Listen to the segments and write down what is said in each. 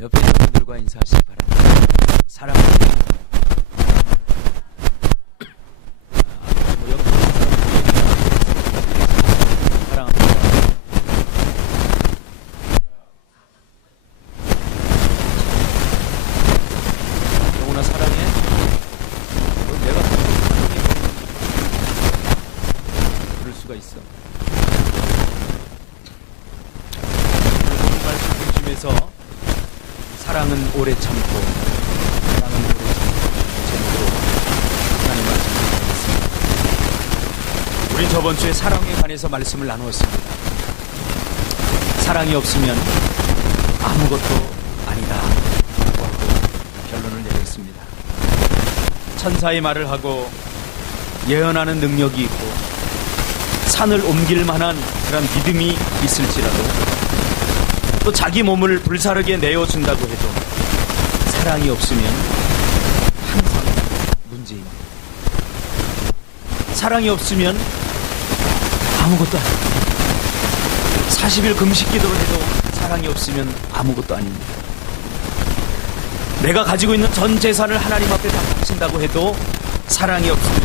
옆에 있는 분들과 인사하시기 바랍니다. 사랑합니다. 여기 있는 사랑합니다. 영훈아 사랑해. 내가 사랑해. 그럴 수가 있어. 오늘 말씀 중심에서 사랑은 오래 참고, 사랑은 오래 참고 제목으로 하나님 말씀을 나누었습니다. 우린 저번 주에 사랑에 관해서 말씀을 나누었습니다. 사랑이 없으면 아무것도 아니다 라고 결론을 내렸습니다. 천사의 말을 하고 예언하는 능력이 있고 산을 옮길 만한 그런 믿음이 있을지라도 또 자기 몸을 불사르게 내어준다고 해도 사랑이 없으면 항상 문제입니다. 사랑이 없으면 아무것도 아닙니다. 40일 금식 기도를 해도 사랑이 없으면 아무것도 아닙니다. 내가 가지고 있는 전 재산을 하나님 앞에 다 바친다고 해도 사랑이 없으면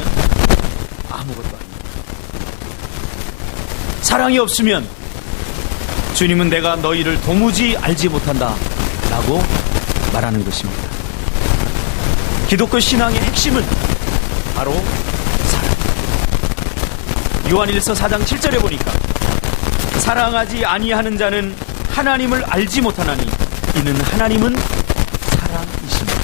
아무것도 아닙니다. 사랑이 없으면 주님은 내가 너희를 도무지 알지 못한다 라고 말하는 것입니다. 기독교 신앙의 핵심은 바로 사랑입니다. 요한일서 4장 7절에 보니까 사랑하지 아니하는 자는 하나님을 알지 못하나니 이는 하나님은 사랑이십니다.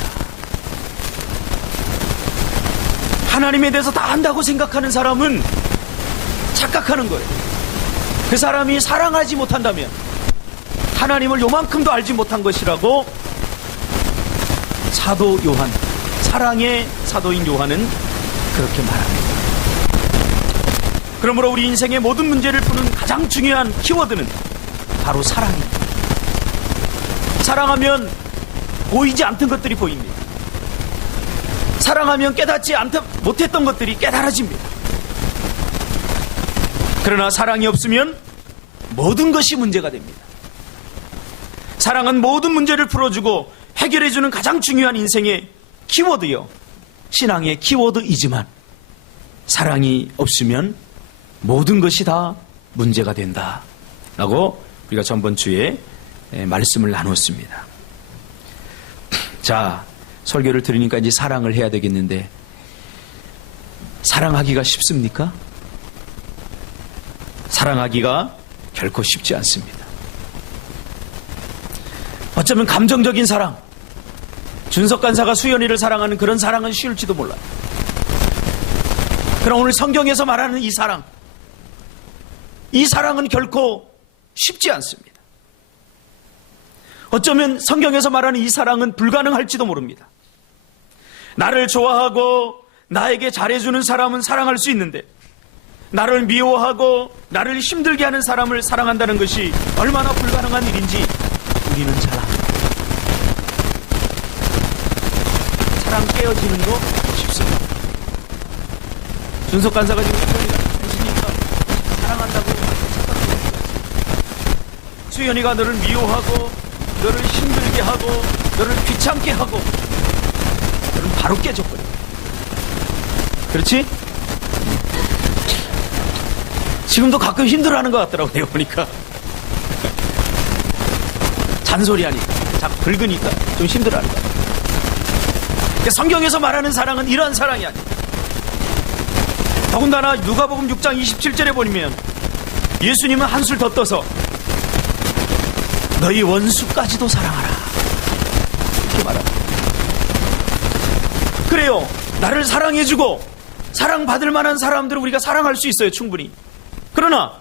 하나님에 대해서 다 안다고 생각하는 사람은 착각하는 거예요. 그 사람이 사랑하지 못한다면 하나님을 요만큼도 알지 못한 것이라고 사도 요한, 사랑의 사도인 요한은 그렇게 말합니다. 그러므로 우리 인생의 모든 문제를 푸는 가장 중요한 키워드는 바로 사랑입니다. 사랑하면 보이지 않던 것들이 보입니다. 사랑하면 깨닫지 못했던 것들이 깨달아집니다. 그러나 사랑이 없으면 모든 것이 문제가 됩니다. 사랑은 모든 문제를 풀어주고 해결해주는 가장 중요한 인생의 키워드요, 신앙의 키워드이지만 사랑이 없으면 모든 것이 다 문제가 된다 라고 우리가 전번 주에 말씀을 나눴습니다. 자, 설교를 들으니까 이제 사랑을 해야 되겠는데 사랑하기가 쉽습니까? 사랑하기가 결코 쉽지 않습니다. 어쩌면 감정적인 사랑, 준석 간사가 수연이를 사랑하는 그런 사랑은 쉬울지도 몰라요. 그럼 오늘 성경에서 말하는 이 사랑은 결코 쉽지 않습니다. 어쩌면 성경에서 말하는 이 사랑은 불가능할지도 모릅니다. 나를 좋아하고 나에게 잘해주는 사람은 사랑할 수 있는데 나를 미워하고 나를 힘들게 하는 사람을 사랑한다는 것이 얼마나 불가능한 일인지 우리는 잘 압니다. 사랑 깨어지는 거 쉽습니다. 준석 간사가 지금 수연이가 사랑한다고 착각해요. 수연이가 너를 미워하고 너를 힘들게 하고 너를 귀찮게 하고 너는 바로 깨져버려. 그렇지? 지금도 가끔 힘들어하는 것 같더라고요. 내가 보니까 잔소리하니까 자꾸 긁으니까 좀 힘들어하는 것 같아요. 성경에서 말하는 사랑은 이러한 사랑이 아니에요. 더군다나 누가복음 6장 27절에 보면 예수님은 한술 더 떠서 너희 원수까지도 사랑하라 이렇게 말합니다. 그래요, 나를 사랑해주고 사랑받을 만한 사람들을 우리가 사랑할 수 있어요, 충분히. 그러나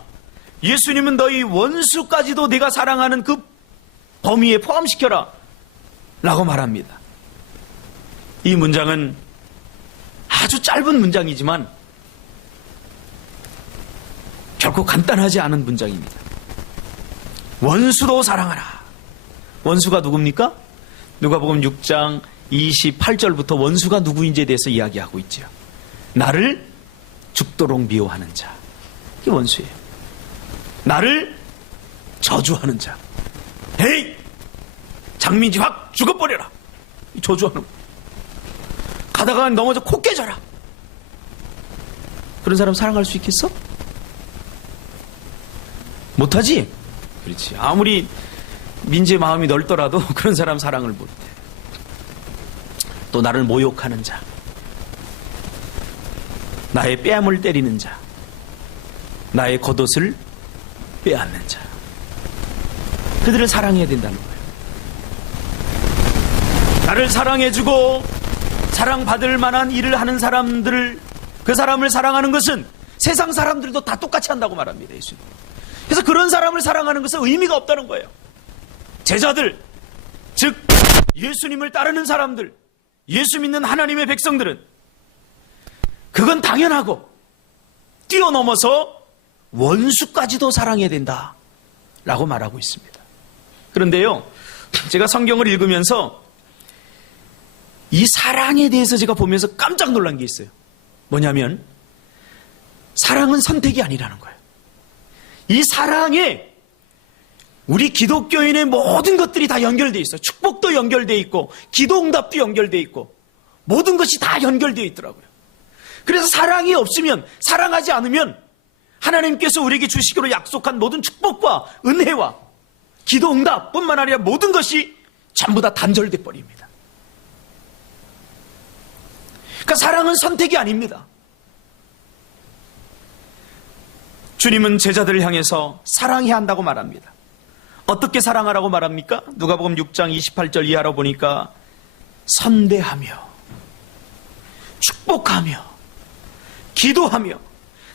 예수님은 너희 원수까지도 내가 사랑하는 그 범위에 포함시켜라 라고 말합니다. 이 문장은 아주 짧은 문장이지만 결코 간단하지 않은 문장입니다. 원수도 사랑하라. 원수가 누굽니까? 누가복음 6장 28절부터 원수가 누구인지에 대해서 이야기하고 있죠. 나를 죽도록 미워하는 자, 이게 원수예요. 나를 저주하는 자, 에이! 장민지 확 죽어버려라. 조주하는 거예요. 가다가 넘어져 코 깨져라. 그런 사람 사랑할 수 있겠어? 못하지? 그렇지. 아무리 민지의 마음이 넓더라도 그런 사람 사랑을 못해. 또 나를 모욕하는 자, 나의 뺨을 때리는 자, 나의 겉옷을 빼앗는 자, 그들을 사랑해야 된다는 거예요. 나를 사랑해주고 사랑받을 만한 일을 하는 사람들을, 그 사람을 사랑하는 것은 세상 사람들도 다 똑같이 한다고 말합니다, 예수님. 그래서 그런 사람을 사랑하는 것은 의미가 없다는 거예요. 제자들, 즉 예수님을 따르는 사람들, 예수 믿는 하나님의 백성들은 그건 당연하고 뛰어넘어서 원수까지도 사랑해야 된다 라고 말하고 있습니다. 그런데요, 제가 성경을 읽으면서 이 사랑에 대해서 제가 보면서 깜짝 놀란 게 있어요. 뭐냐면 사랑은 선택이 아니라는 거예요. 이 사랑에 우리 기독교인의 모든 것들이 다 연결되어 있어요. 축복도 연결되어 있고 기도응답도 연결되어 있고 모든 것이 다 연결되어 있더라고요. 그래서 사랑이 없으면, 사랑하지 않으면 하나님께서 우리에게 주시기로 약속한 모든 축복과 은혜와 기도응답뿐만 아니라 모든 것이 전부 다 단절돼 버립니다. 그러니까 사랑은 선택이 아닙니다. 주님은 제자들을 향해서 사랑해야 한다고 말합니다. 어떻게 사랑하라고 말합니까? 누가복음 6장 28절 이하로 보니까 선대하며 축복하며 기도하며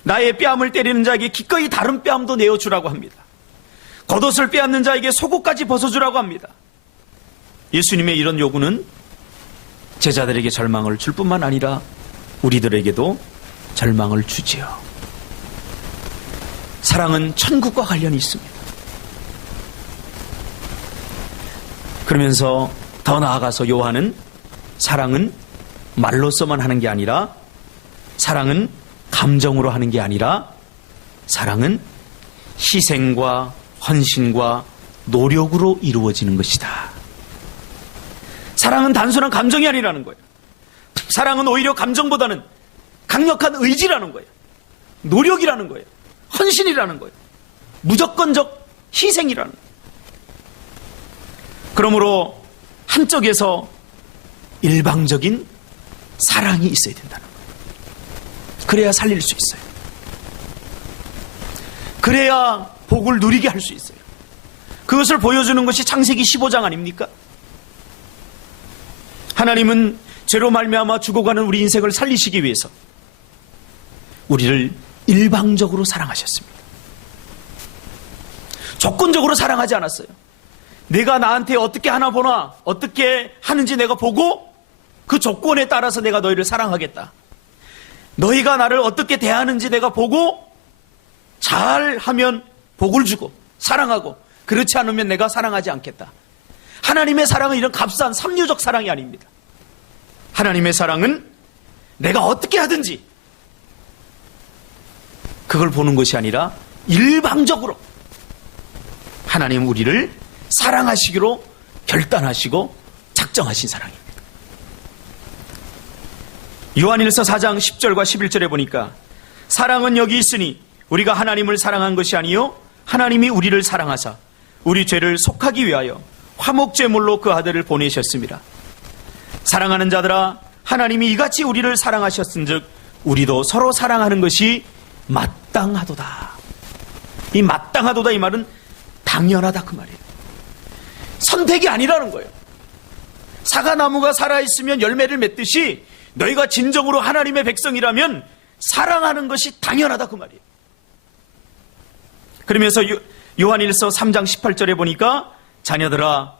나의 뺨을 때리는 자에게 기꺼이 다른 뺨도 내어주라고 합니다. 겉옷을 빼앗는 자에게 속옷까지 벗어주라고 합니다. 예수님의 이런 요구는 제자들에게 절망을 줄 뿐만 아니라 우리들에게도 절망을 주지요. 사랑은 천국과 관련이 있습니다. 그러면서 더 나아가서 요한은 사랑은 말로서만 하는 게 아니라, 사랑은 감정으로 하는 게 아니라, 사랑은 희생과 헌신과 노력으로 이루어지는 것이다. 사랑은 단순한 감정이 아니라는 거예요. 사랑은 오히려 감정보다는 강력한 의지라는 거예요. 노력이라는 거예요. 헌신이라는 거예요. 무조건적 희생이라는 거예요. 그러므로 한쪽에서 일방적인 사랑이 있어야 된다는 거예요. 그래야 살릴 수 있어요. 그래야 복을 누리게 할 수 있어요. 그것을 보여주는 것이 창세기 15장 아닙니까? 하나님은 죄로 말미암아 죽어가는 우리 인생을 살리시기 위해서 우리를 일방적으로 사랑하셨습니다. 조건적으로 사랑하지 않았어요. 내가 나한테 어떻게 하나 보나, 어떻게 하는지 내가 보고 그 조건에 따라서 내가 너희를 사랑하겠다. 너희가 나를 어떻게 대하는지 내가 보고 잘하면 복을 주고 사랑하고, 그렇지 않으면 내가 사랑하지 않겠다. 하나님의 사랑은 이런 값싼 삼류적 사랑이 아닙니다. 하나님의 사랑은 내가 어떻게 하든지 그걸 보는 것이 아니라 일방적으로 하나님 우리를 사랑하시기로 결단하시고 작정하신 사랑입니다. 요한일서 4장 10절과 11절에 보니까 사랑은 여기 있으니 우리가 하나님을 사랑한 것이 아니요 하나님이 우리를 사랑하사 우리 죄를 속하기 위하여 화목제물로 그 아들을 보내셨습니다. 사랑하는 자들아, 하나님이 이같이 우리를 사랑하셨은즉 우리도 서로 사랑하는 것이 마땅하도다. 이 마땅하도다 이 말은 당연하다 그 말이에요. 선택이 아니라는 거예요. 사과나무가 살아있으면 열매를 맺듯이 너희가 진정으로 하나님의 백성이라면 사랑하는 것이 당연하다 그 말이에요. 그러면서 요한일서 3장 18절에 보니까 자녀들아,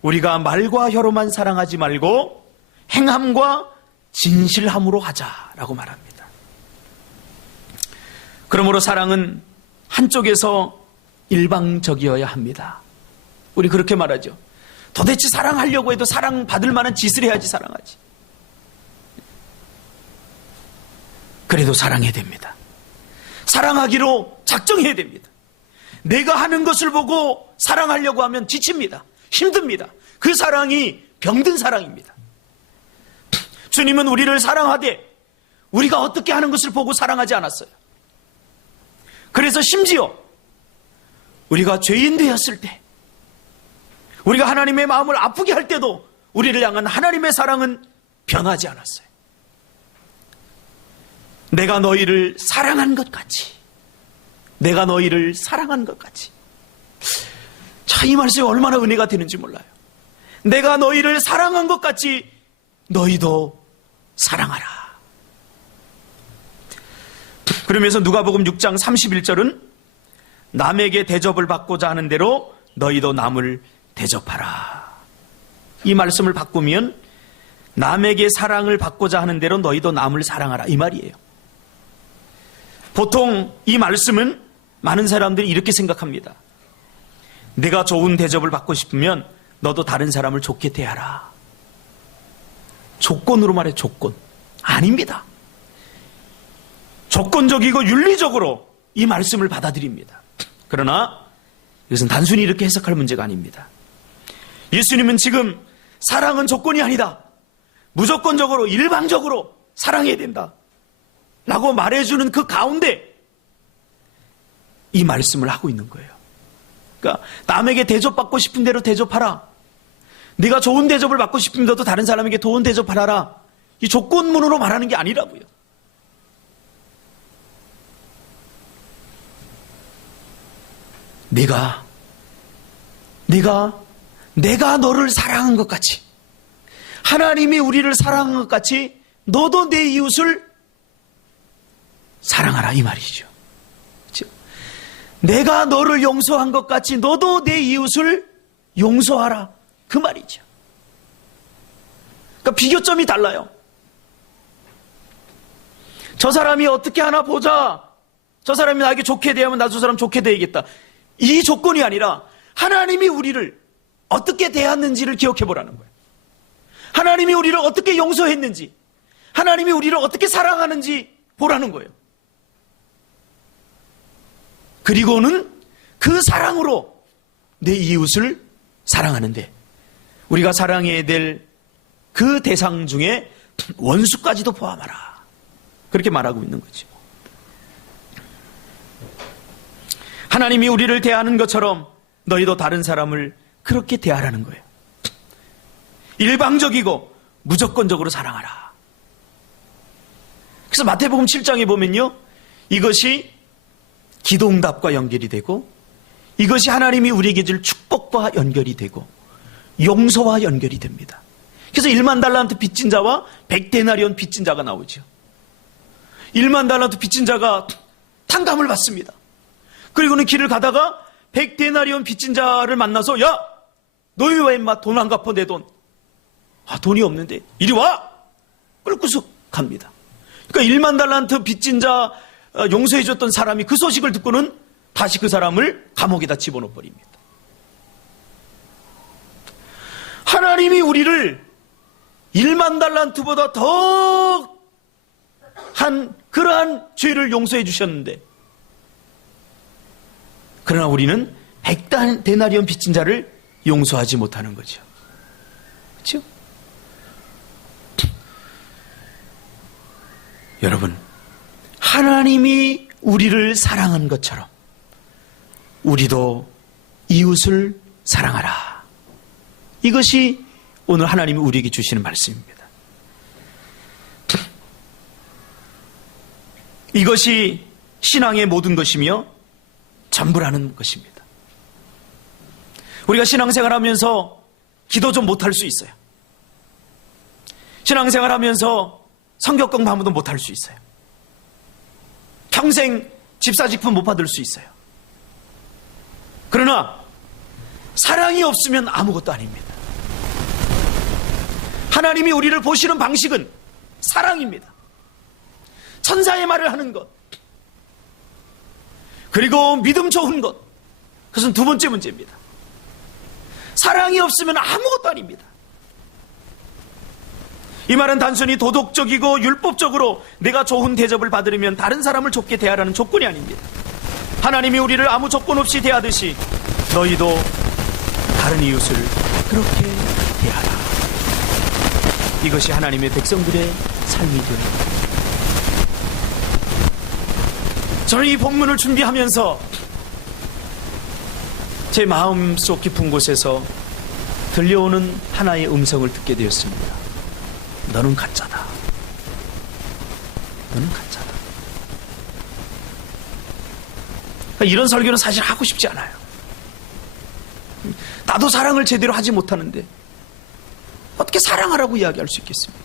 우리가 말과 혀로만 사랑하지 말고 행함과 진실함으로 하자라고 말합니다. 그러므로 사랑은 한쪽에서 일방적이어야 합니다. 우리 그렇게 말하죠. 도대체 사랑하려고 해도 사랑받을 만한 짓을 해야지 사랑하지. 그래도 사랑해야 됩니다. 사랑하기로 작정해야 됩니다. 내가 하는 것을 보고 사랑하려고 하면 지칩니다. 힘듭니다. 그 사랑이 병든 사랑입니다. 주님은 우리를 사랑하되 우리가 어떻게 하는 것을 보고 사랑하지 않았어요. 그래서 심지어 우리가 죄인 되었을 때, 우리가 하나님의 마음을 아프게 할 때도 우리를 향한 하나님의 사랑은 변하지 않았어요. 내가 너희를 사랑한 것 같이, 내가 너희를 사랑한 것 같이. 참, 이 말씀이 얼마나 은혜가 되는지 몰라요. 내가 너희를 사랑한 것 같이 너희도 사랑하라. 그러면서 누가복음 6장 31절은 남에게 대접을 받고자 하는 대로 너희도 남을 대접하라. 이 말씀을 바꾸면 남에게 사랑을 받고자 하는 대로 너희도 남을 사랑하라, 이 말이에요. 보통 이 말씀은 많은 사람들이 이렇게 생각합니다. 내가 좋은 대접을 받고 싶으면 너도 다른 사람을 좋게 대하라. 조건으로 말해, 조건. 아닙니다. 조건적이고 윤리적으로 이 말씀을 받아들입니다. 그러나 이것은 단순히 이렇게 해석할 문제가 아닙니다. 예수님은 지금 사랑은 조건이 아니다, 무조건적으로 일방적으로 사랑해야 된다 라고 말해주는 그 가운데 이 말씀을 하고 있는 거예요. 그러니까 남에게 대접받고 싶은 대로 대접하라, 네가 좋은 대접을 받고 싶으면 너도 다른 사람에게 좋은 대접하라, 이 조건문으로 말하는 게 아니라고요. 내가 너를 사랑한 것 같이, 하나님이 우리를 사랑한 것 같이 너도 내 이웃을 사랑하라, 이 말이죠. 그렇죠? 내가 너를 용서한 것 같이 너도 내 이웃을 용서하라, 그 말이죠. 그러니까 비교점이 달라요. 저 사람이 어떻게 하나 보자, 저 사람이 나에게 좋게 대하면 나도 저 사람 좋게 대하겠다, 이 조건이 아니라 하나님이 우리를 어떻게 대했는지를 기억해 보라는 거예요. 하나님이 우리를 어떻게 용서했는지, 하나님이 우리를 어떻게 사랑하는지 보라는 거예요. 그리고는 그 사랑으로 내 이웃을 사랑하는데, 우리가 사랑해야 될 그 대상 중에 원수까지도 포함하라, 그렇게 말하고 있는 거죠. 하나님이 우리를 대하는 것처럼 너희도 다른 사람을 그렇게 대하라는 거예요. 일방적이고 무조건적으로 사랑하라. 그래서 마태복음 7장에 보면요, 이것이 기도응답과 연결이 되고, 이것이 하나님이 우리에게 줄 축복과 연결이 되고, 용서와 연결이 됩니다. 그래서 1만 달란트 빚진 자와 100데나리온 빚진 자가 나오죠. 1만 달란트 빚진 자가 탕감을 받습니다. 그리고는 길을 가다가 100데나리온 빚진 자를 만나서, 야, 너희 왜 인마 돈 안 갚아, 내 돈. 아, 돈이 없는데 이리 와, 끌고서 갑니다. 그러니까 1만 달란트 빚진 자 용서해 줬던 사람이 그 소식을 듣고는 다시 그 사람을 감옥에다 집어넣어 버립니다. 하나님이 우리를 1만 달란트보다 더 한 그러한 죄를 용서해 주셨는데, 그러나 우리는 100데나리온 빚진 자를 용서하지 못하는 거죠. 그렇죠? 여러분, 하나님이 우리를 사랑한 것처럼 우리도 이웃을 사랑하라. 이것이 오늘 하나님이 우리에게 주시는 말씀입니다. 이것이 신앙의 모든 것이며 전부라는 것입니다. 우리가 신앙생활하면서 기도 좀 못할 수 있어요. 신앙생활하면서 성경권 방문도 못할 수 있어요. 평생 집사직분 못 받을 수 있어요. 그러나 사랑이 없으면 아무것도 아닙니다. 하나님이 우리를 보시는 방식은 사랑입니다. 천사의 말을 하는 것, 그리고 믿음 좋은 것, 그것은 두 번째 문제입니다. 사랑이 없으면 아무것도 아닙니다. 이 말은 단순히 도덕적이고 율법적으로 내가 좋은 대접을 받으려면 다른 사람을 좋게 대하라는 조건이 아닙니다. 하나님이 우리를 아무 조건 없이 대하듯이 너희도 다른 이웃을 그렇게 대하라. 이것이 하나님의 백성들의 삶이 되는. 저는 이 본문을 준비하면서 제 마음속 깊은 곳에서 들려오는 하나의 음성을 듣게 되었습니다. 너는 가짜다. 너는 가짜다. 이런 설교는 사실 하고 싶지 않아요. 나도 사랑을 제대로 하지 못하는데 어떻게 사랑하라고 이야기할 수 있겠습니까?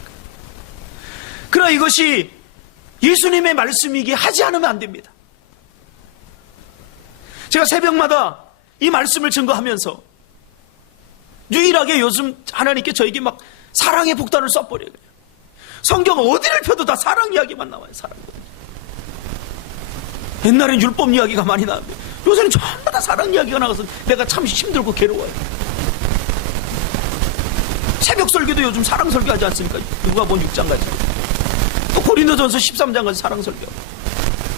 그러나 이것이 예수님의 말씀이기에 하지 않으면 안 됩니다. 제가 새벽마다 이 말씀을 증거하면서 유일하게 요즘 하나님께 저에게 막 사랑의 복단을 써버려요. 성경 어디를 펴도 다 사랑 이야기만 나와요. 사랑. 옛날엔 율법 이야기가 많이 나왔는데 요새는 전부 다 사랑 이야기가 나와서 내가 참 힘들고 괴로워요. 새벽 설교도 요즘 사랑 설교하지 않습니까? 누가복음 6장까지. 또 고린도전서 13장까지 사랑 설교.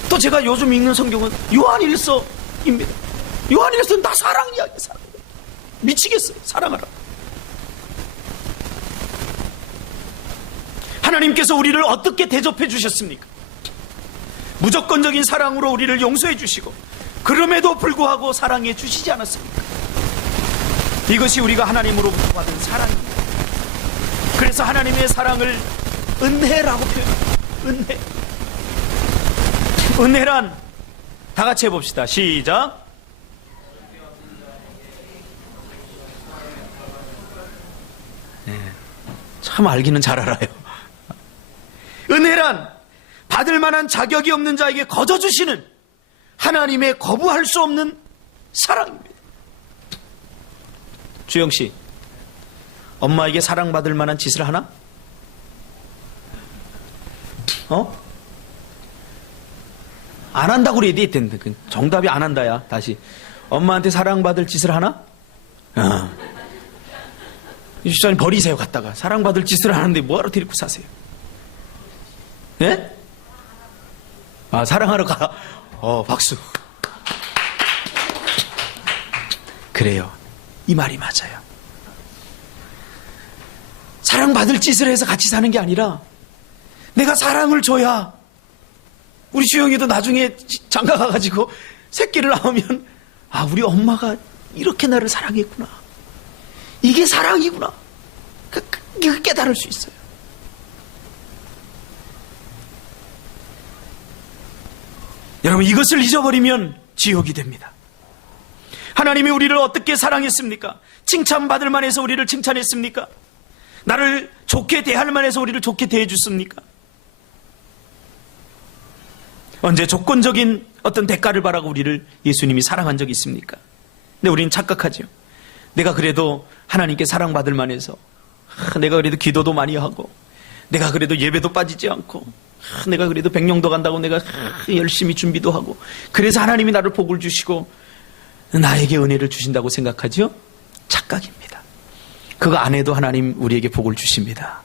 또 제가 요즘 읽는 성경은 요한일서입니다. 요한일서는 다 사랑 이야기, 사랑. 미치겠어요. 사랑하라. 하나님께서 우리를 어떻게 대접해 주셨습니까? 무조건적인 사랑으로 우리를 용서해 주시고 그럼에도 불구하고 사랑해 주시지 않았습니까? 이것이 우리가 하나님으로부터 받은 사랑입니다. 그래서 하나님의 사랑을 은혜라고 표현합니다. 은혜. 은혜란 다 같이 해봅시다. 시작. 네, 참 알기는 잘 알아요. 은혜란 받을 만한 자격이 없는 자에게 거저 주시는 하나님의 거부할 수 없는 사랑입니다. 주영씨, 엄마에게 사랑받을 만한 짓을 하나? 안 한다고 그래야 돼. 정답이 안 한다야. 다시. 엄마한테 사랑받을 짓을 하나? 이 주차님 버리세요. 갔다가. 사랑받을 짓을 하는데 뭐하러 데리고 사세요? 예? 아, 사랑하러 가. 박수. 그래요. 이 말이 맞아요. 사랑받을 짓을 해서 같이 사는 게 아니라 내가 사랑을 줘야 우리 주영이도 나중에 장가 가가지고 새끼를 낳으면 우리 엄마가 이렇게 나를 사랑했구나. 이게 사랑이구나. 이걸 깨달을 수 있어요. 여러분, 이것을 잊어버리면 지옥이 됩니다. 하나님이 우리를 어떻게 사랑했습니까? 칭찬받을 만해서 우리를 칭찬했습니까? 나를 좋게 대할 만해서 우리를 좋게 대해줬습니까? 언제 조건적인 어떤 대가를 바라고 우리를 예수님이 사랑한 적이 있습니까? 근데 우리는 착각하죠. 내가 그래도 하나님께 사랑받을 만해서, 내가 그래도 기도도 많이 하고, 내가 그래도 예배도 빠지지 않고, 내가 그래도 백령도 간다고 내가 열심히 준비도 하고, 그래서 하나님이 나를 복을 주시고 나에게 은혜를 주신다고 생각하죠? 착각입니다. 그거 안 해도 하나님 우리에게 복을 주십니다.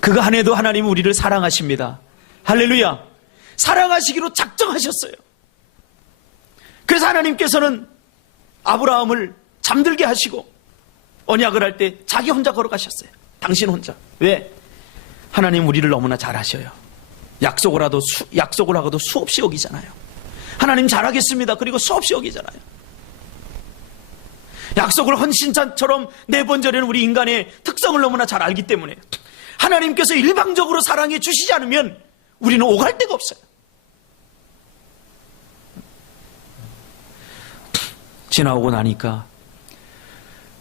그거 안 해도 하나님 우리를 사랑하십니다. 할렐루야. 사랑하시기로 작정하셨어요. 그래서 하나님께서는 아브라함을 잠들게 하시고 언약을 할 때 자기 혼자 걸어가셨어요. 당신 혼자. 왜? 하나님 우리를 너무나 잘 아셔요. 약속을 하고도 수없이 어기잖아요. 하나님 잘하겠습니다. 그리고 수없이 어기잖아요. 약속을 헌신처럼 내번져내는 우리 인간의 특성을 너무나 잘 알기 때문에 하나님께서 일방적으로 사랑해 주시지 않으면 우리는 오갈 데가 없어요. 지나오고 나니까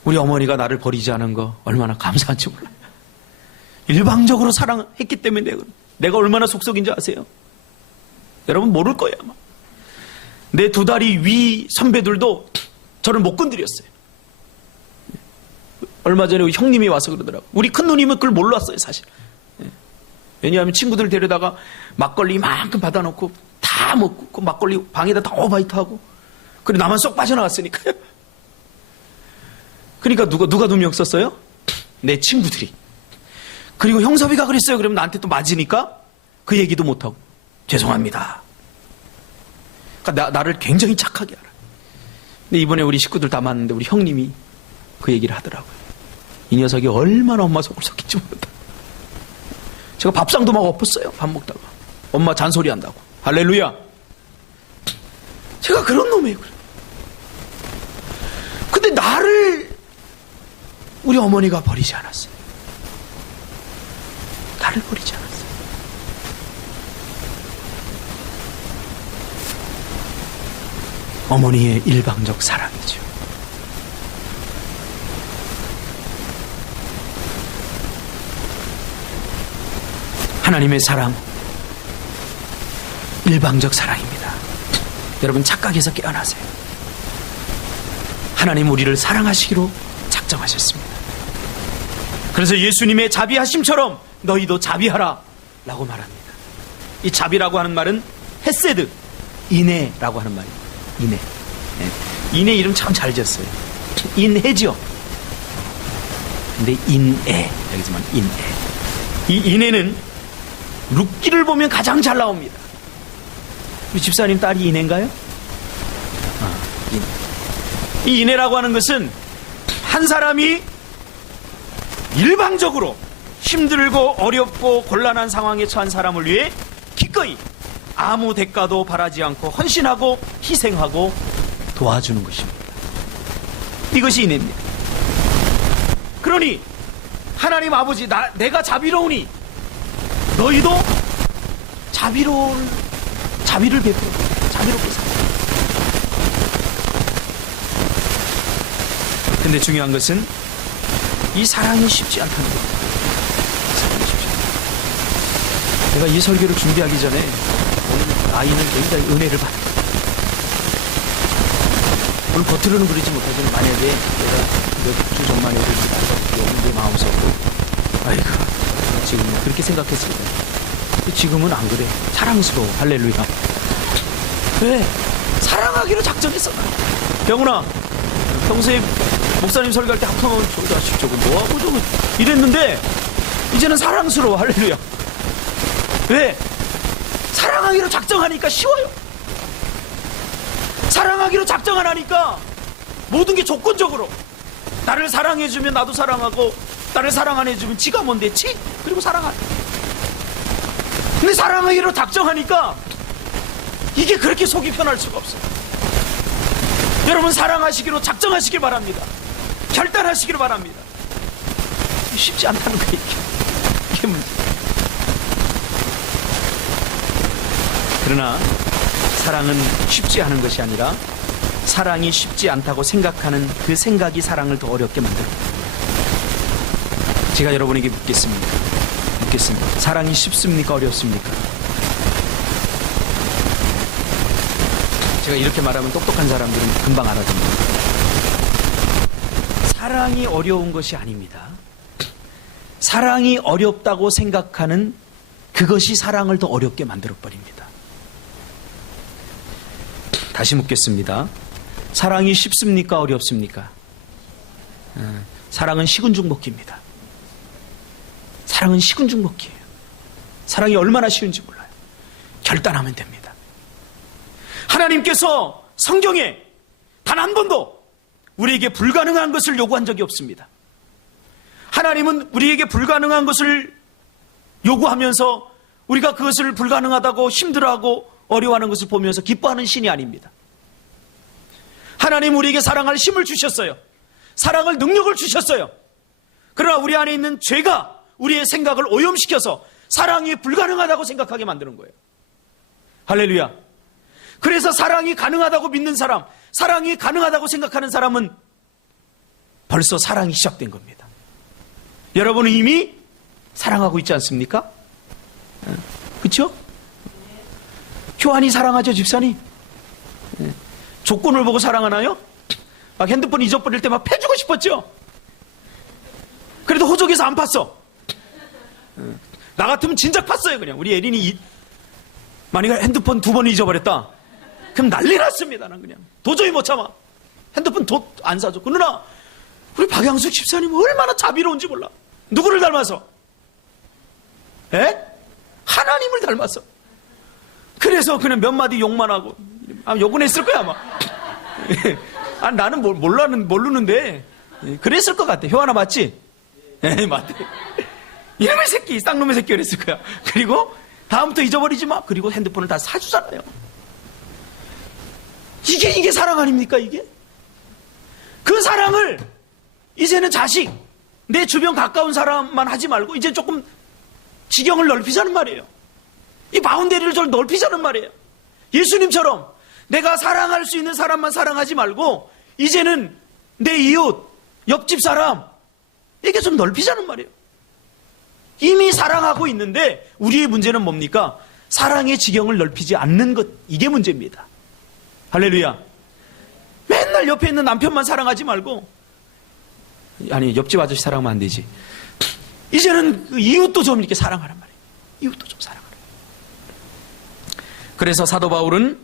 우리 어머니가 나를 버리지 않은 거 얼마나 감사한지 몰라요. 일방적으로 사랑했기 때문에 내가 얼마나 속속인지 아세요? 여러분 모를 거예요 아마. 내 두 다리 위 선배들도 저를 못 건드렸어요. 얼마 전에 형님이 와서 그러더라고요. 우리 큰 누님은 그걸 몰랐어요 사실. 왜냐하면 친구들 데려다가 막걸리 이만큼 받아놓고 다 먹고 그 막걸리 방에다 다 오바이트하고 그리고 나만 쏙 빠져나왔으니까요. 그러니까 누가 누명 썼어요? 내 친구들이. 그리고 형섭이가 그랬어요. 그러면 나한테 또 맞으니까 그 얘기도 못하고 죄송합니다. 그러니까 나를 굉장히 착하게 알아. 근데 이번에 우리 식구들 다 맞는데 우리 형님이 그 얘기를 하더라고요. 이 녀석이 얼마나 엄마 속을 썩힐지 모른다. 제가 밥상도 막 엎었어요. 밥 먹다가. 엄마 잔소리 한다고. 할렐루야. 제가 그런 놈이에요. 근데 나를 우리 어머니가 버리지 않았어요. 나를 버리지 않았어요. 어머니의 일방적 사랑이죠. 하나님의 사랑, 일방적 사랑입니다. 여러분 착각해서 깨어나세요. 하나님 우리를 사랑하시기로 작정하셨습니다. 그래서 예수님의 자비하심처럼 너희도 자비하라 라고 말합니다. 이 자비라고 하는 말은 헤세드, 인애라고 하는 말이에요. 인애. 인애 이름 참 잘 지었어요. 인해죠. 근데 인애, 여기서만 인애. 이 인애는 룻기를 보면 가장 잘 나옵니다. 우리 집사님 딸이 인애인가요? 인애. 이 인애라고 하는 것은 한 사람이 일방적으로 힘들고 어렵고 곤란한 상황에 처한 사람을 위해 기꺼이 아무 대가도 바라지 않고 헌신하고 희생하고 도와주는 것입니다. 이것이 인애입니다. 그러니 하나님 아버지 내가 자비로우니 너희도 자비를 베풀어 자비롭게 살아. 근데 중요한 것은 이 사랑이 쉽지 않다는 겁니다. 사랑이 쉽지 않다. 제가 이 설교를 준비하기 전에 오늘 아이는 굉장히 은혜를 받아요. 오늘 겉으로는 그러지 못하지만 만약에 내가 몇 주 전만 여기 내 마음속으로 아이고 지금 그렇게 생각했을 때 지금은 안 그래. 사랑스러워. 할렐루야. 왜? 사랑하기로 작정했어. 병훈아 평소에 목사님 설교할 때 합성하면 저 자식 저거 뭐하고 저거 이랬는데 이제는 사랑스러워. 할렐루야. 왜? 사랑하기로 작정하니까 쉬워요. 사랑하기로 작정 안 하니까 모든 게 조건적으로 나를 사랑해주면 나도 사랑하고 나를 사랑 안 해주면 지가 뭔데 치? 그리고 사랑하네. 근데 사랑하기로 작정하니까 이게 그렇게 속이 편할 수가 없어요. 여러분 사랑하시기로 작정하시길 바랍니다. 결단하시기를 바랍니다. 쉽지 않다는 거예요. 이게 문제. 그러나 사랑은 쉽지 않은 것이 아니라 사랑이 쉽지 않다고 생각하는 그 생각이 사랑을 더 어렵게 만듭니다. 제가 여러분에게 묻겠습니다. 사랑이 쉽습니까? 어렵습니까? 제가 이렇게 말하면 똑똑한 사람들은 금방 알아듣습니다. 사랑이 어려운 것이 아닙니다. 사랑이 어렵다고 생각하는 그것이 사랑을 더 어렵게 만들어버립니다. 다시 묻겠습니다. 사랑이 쉽습니까? 어렵습니까? 사랑은 식은죽 먹기입니다. 사랑은 식은죽 먹기예요. 사랑이 얼마나 쉬운지 몰라요. 결단하면 됩니다. 하나님께서 성경에 단 한 번도 우리에게 불가능한 것을 요구한 적이 없습니다. 하나님은 우리에게 불가능한 것을 요구하면서 우리가 그것을 불가능하다고 힘들어하고 어려워하는 것을 보면서 기뻐하는 신이 아닙니다. 하나님 우리에게 사랑할 힘을 주셨어요. 사랑할 능력을 주셨어요. 그러나 우리 안에 있는 죄가 우리의 생각을 오염시켜서 사랑이 불가능하다고 생각하게 만드는 거예요. 할렐루야. 그래서 사랑이 가능하다고 믿는 사람, 사랑이 가능하다고 생각하는 사람은 벌써 사랑이 시작된 겁니다. 여러분은 이미 사랑하고 있지 않습니까? 그렇죠? 교환이 사랑하죠, 집사님? 조건을 보고 사랑하나요? 막 핸드폰 잊어버릴 때 막 패주고 싶었죠? 그래도 호적에서 안 팠어. 나 같으면 진작 팠어요, 그냥. 우리 에린이 만약에 핸드폰 2번 잊어버렸다. 그럼 난리 났습니다, 난 그냥. 도저히 못 참아. 핸드폰 안 사줬고. 누나, 우리 박양숙 집사님 얼마나 자비로운지 몰라. 누구를 닮아서? 하나님을 닮아서. 그래서 그냥 몇 마디 욕만 하고. 욕은 했을 거야, 아마. 나는 모르는데. 그랬을 것 같아. 효하나 맞지? 예, 맞대. 이놈의 새끼, 쌍놈의 새끼 그랬을 거야. 그리고 다음부터 잊어버리지 마. 그리고 핸드폰을 다 사주잖아요. 이게 사랑 아닙니까, 이게? 그 사랑을 이제는 자식, 내 주변 가까운 사람만 하지 말고 이제 조금 지경을 넓히자는 말이에요. 이 바운더리를 좀 넓히자는 말이에요. 예수님처럼 내가 사랑할 수 있는 사람만 사랑하지 말고 이제는 내 이웃, 옆집 사람에게 좀 넓히자는 말이에요. 이미 사랑하고 있는데 우리의 문제는 뭡니까? 사랑의 지경을 넓히지 않는 것, 이게 문제입니다. 할렐루야. 맨날 옆에 있는 남편만 사랑하지 말고, 아니 옆집 아저씨 사랑하면 안 되지. 이제는 그 이웃도 좀 이렇게 사랑하란 말이에요. 이웃도 좀 사랑하라. 그래서 사도 바울은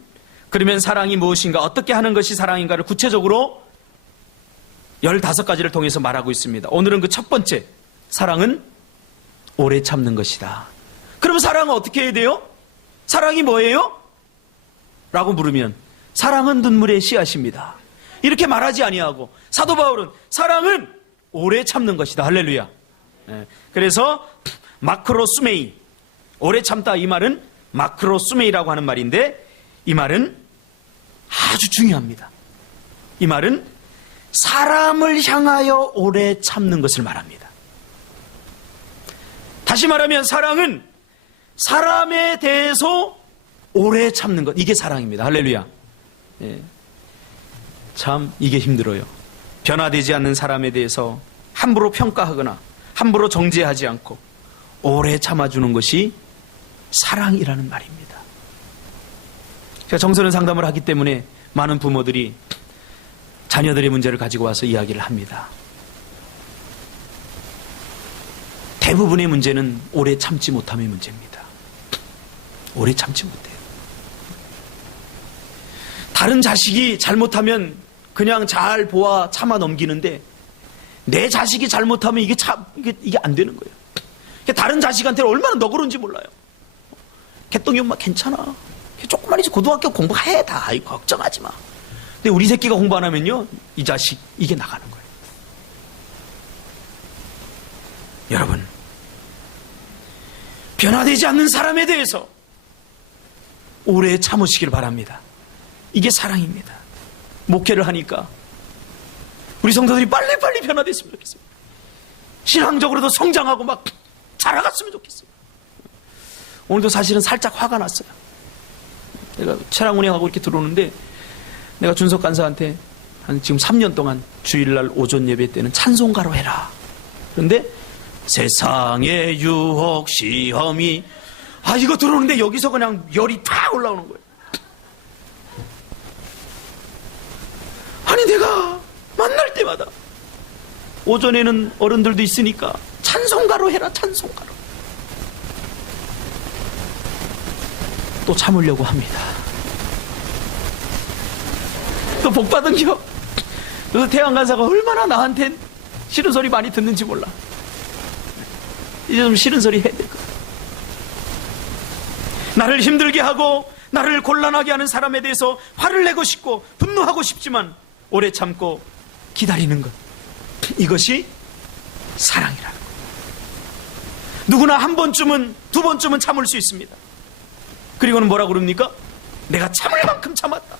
그러면 사랑이 무엇인가, 어떻게 하는 것이 사랑인가를 구체적으로 15가지를 통해서 말하고 있습니다. 오늘은 그 첫 번째, 사랑은 오래 참는 것이다. 그러면 사랑은 어떻게 해야 돼요? 사랑이 뭐예요? 라고 물으면 사랑은 눈물의 씨앗입니다. 이렇게 말하지 아니하고 사도 바울은 사랑은 오래 참는 것이다. 할렐루야. 그래서 마크로스메이, 오래 참다, 이 말은 마크로스메이라고 하는 말인데 이 말은 아주 중요합니다. 이 말은 사람을 향하여 오래 참는 것을 말합니다. 다시 말하면 사랑은 사람에 대해서 오래 참는 것, 이게 사랑입니다. 할렐루야. 참 이게 힘들어요. 변화되지 않는 사람에 대해서 함부로 평가하거나 함부로 정죄하지 않고 오래 참아주는 것이 사랑이라는 말입니다. 제가 정서는 상담을 하기 때문에 많은 부모들이 자녀들의 문제를 가지고 와서 이야기를 합니다. 대부분의 문제는 오래 참지 못함의 문제입니다. 오래 참지 못해요. 다른 자식이 잘못하면 그냥 잘 보아 참아 넘기는데 내 자식이 잘못하면 이게 안 되는 거예요. 다른 자식한테 얼마나 너그러운지 몰라요. 개똥이 엄마 괜찮아. 조금만 이제 고등학교 공부해 다. 걱정하지 마. 근데 우리 새끼가 공부 안 하면요, 이 자식 이게 나가는 거예요. 여러분, 변화되지 않는 사람에 대해서 오래 참으시길 바랍니다. 이게 사랑입니다. 목회를 하니까 우리 성도들이 빨리빨리 변화됐으면 좋겠습니다. 신앙적으로도 성장하고 막 자라갔으면 좋겠어요. 오늘도 사실은 살짝 화가 났어요. 내가 차량 운행하고 이렇게 들어오는데 내가 준석 간사한테 한 지금 3년 동안 주일날 오전 예배 때는 찬송가로 해라. 그런데 세상의 유혹 시험이, 이거 들어오는데 여기서 그냥 열이 팍 올라오는 거예요. 아니 내가 만날 때마다 오전에는 어른들도 있으니까 찬송가로 해라, 찬송가로. 또 참으려고 합니다. 또 복받은 겨. 그래서 태양 간사가 얼마나 나한텐 싫은 소리 많이 듣는지 몰라. 이제 좀 싫은 소리 해야 될 거야. 나를 힘들게 하고 나를 곤란하게 하는 사람에 대해서 화를 내고 싶고 분노하고 싶지만 오래 참고 기다리는 것, 이것이 사랑이라는 것. 누구나 한 번쯤은, 두 번쯤은 참을 수 있습니다. 그리고는 뭐라고 그럽니까? 내가 참을 만큼 참았다,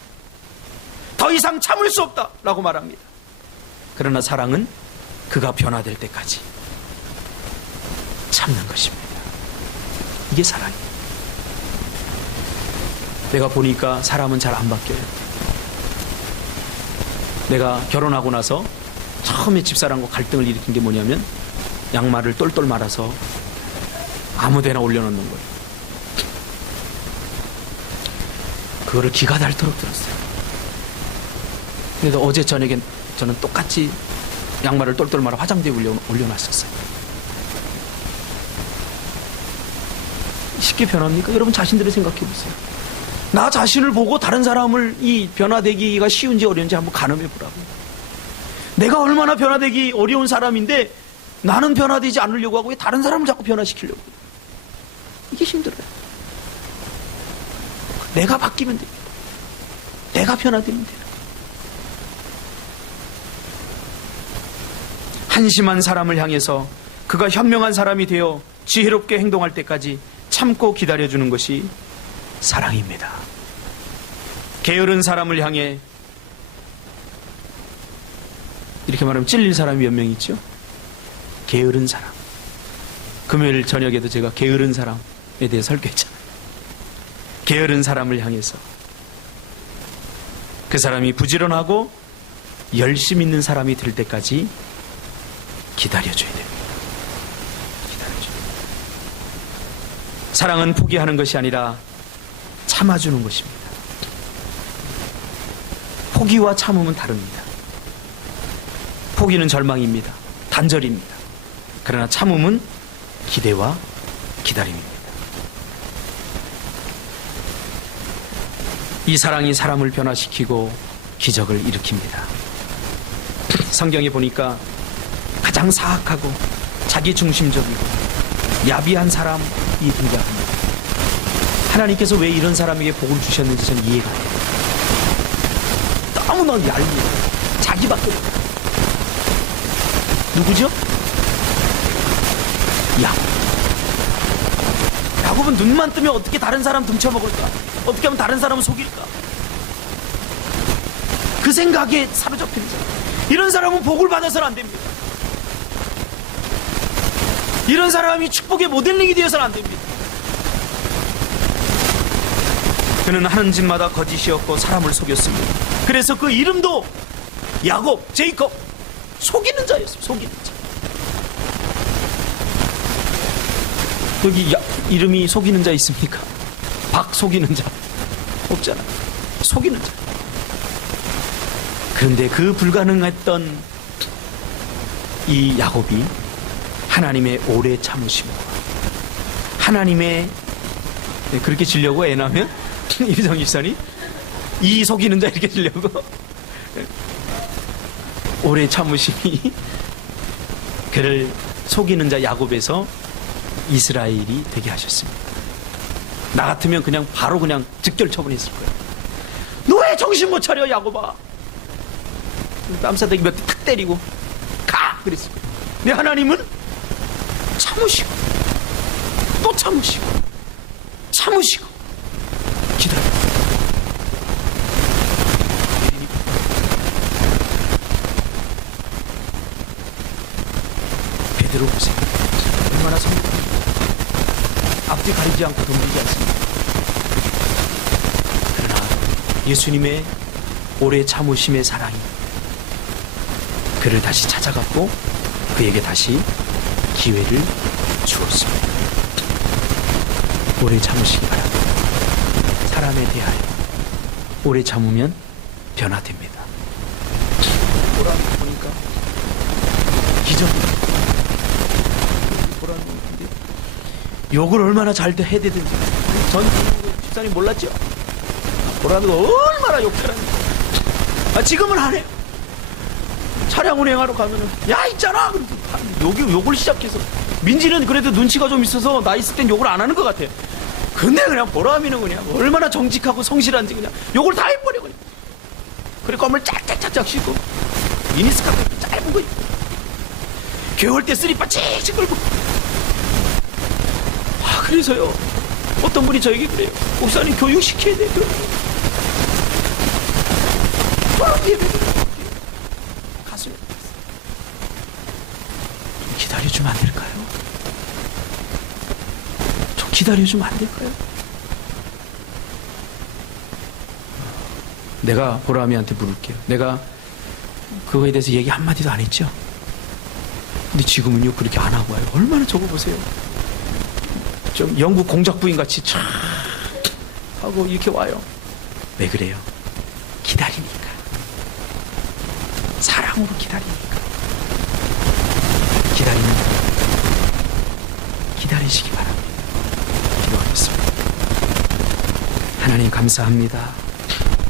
더 이상 참을 수 없다 라고 말합니다. 그러나 사랑은 그가 변화될 때까지 참는 것입니다. 이게 사랑이에요. 내가 보니까 사람은 잘 안 바뀌어요. 내가 결혼하고 나서 처음에 집사람과 갈등을 일으킨 게 뭐냐면 양말을 똘똘 말아서 아무데나 올려놓는 거예요. 그거를 기가 닳도록 들었어요. 그래서 어제 저녁에 저는 똑같이 양말을 똘똘 말아 화장대에 올려놨었어요. 쉽게 변합니까? 여러분 자신들을 생각해 보세요. 나 자신을 보고 다른 사람을 이 변화되기가 쉬운지 어려운지 한번 가늠해 보라고요. 내가 얼마나 변화되기 어려운 사람인데 나는 변화되지 않으려고 하고 왜 다른 사람을 자꾸 변화시키려고 해요? 이게 힘들어요. 내가 바뀌면 됩니다. 내가 변화되면 돼요. 한심한 사람을 향해서 그가 현명한 사람이 되어 지혜롭게 행동할 때까지 참고 기다려주는 것이 사랑입니다. 게으른 사람을 향해, 이렇게 말하면 찔릴 사람이 몇 명 있죠? 게으른 사람. 금요일 저녁에도 제가 게으른 사람에 대해 설교했잖아요. 게으른 사람을 향해서 그 사람이 부지런하고 열심 있는 사람이 될 때까지 기다려줘야 됩니다. 기다려줘야 됩니다. 사랑은 포기하는 것이 아니라 참아주는 것입니다. 포기와 참음은 다릅니다. 포기는 절망입니다. 단절입니다. 그러나 참음은 기대와 기다림입니다. 이 사랑이 사람을 변화시키고 기적을 일으킵니다. 성경에 보니까 가장 사악하고 자기중심적이고 야비한 사람이 등장합니다. 하나님께서 왜 이런 사람에게 복을 주셨는지 저는 이해가 안 돼요. 너무나 얄미워. 자기밖에 못해요. 누구죠? 야곱은 눈만 뜨면 어떻게 다른 사람 등쳐먹을까? 어떻게 하면 다른 사람을 속일까? 그 생각에 사로잡힌 사람. 이런 사람은 복을 받아서는 안 됩니다. 이런 사람이 축복의 모델링이 되어서는 안 됩니다. 그는 하는 짓마다 거짓이었고 사람을 속였습니다. 그래서 그 이름도 야곱, 제이콥, 속이는 자였어요. 속이는 자. 여기 이름이 속이는 자 있습니까? 박 속이는 자 없잖아. 속이는 자. 그런데 그 불가능했던 이 야곱이 하나님의 오래 참으심과 하나님의, 그렇게 지려고 애 낳으면 이비정 집사님 이 속이는 자 이렇게 지려고 오래 참으심이 그를 속이는 자 야곱에서 이스라엘이 되게 하셨습니다. 나 같으면 그냥 바로 그냥 즉결 처분했을 거예요. 너 왜 정신 못 차려 야곱아? 뺨싸대기 몇 대 탁 때리고 가! 그랬을 거예요. 근데 하나님은 참으시고 또 참으시고 참으시고 기다려. 베드로 보세요. 얼마나 성공합니까? 앞뒤 가리지 않고 덤비지 않습니다. 그러나 예수님의 오래 참으심의 사랑이 그를 다시 찾아갔고 그에게 다시 기회를 주었습니다. 오래 참으시기 바랍니다. 사람에 대하여 오래 참으면 변화됩니다. 보라는 보니까 기적입니다. 보라는 보는데 욕을 얼마나 잘 해야 되든지 전 집사님 몰랐죠? 보라는 거 얼마나 욕하는지. 지금은 안 해요. 차량 운행하러 가면은 야 있잖아 욕을 시작해서, 민지는 그래도 눈치가 좀 있어서 나 있을 땐 욕을 안 하는 것 같아요. 근데 그냥 보람이는 그냥 얼마나 정직하고 성실한지 그냥 욕을 다 해버려. 그냥 그래 껌을 짝짝짝짝 씻고 미니스카프 짧은 거 입고 겨울 때 쓰리빠 칙칙 끌고. 그래서요 어떤 분이 저에게 그래요. 목사님 교육시켜야 돼요. 가슴에 기다려주면 안 될까요? 좀 기다려주면 안 될까요? 내가 보람이한테 물을게요. 내가 그거에 대해서 얘기 한마디도 안 했죠? 근데 지금은요 그렇게 안 하고 와요. 얼마나 저거 보세요. 좀 영국 공작부인 같이 촥 하고 이렇게 와요. 왜 그래요? 기다리니까. 사랑으로 기다리니까. 기다리는 기다리시기 바랍니다. 기도하겠습니다. 하나님 감사합니다.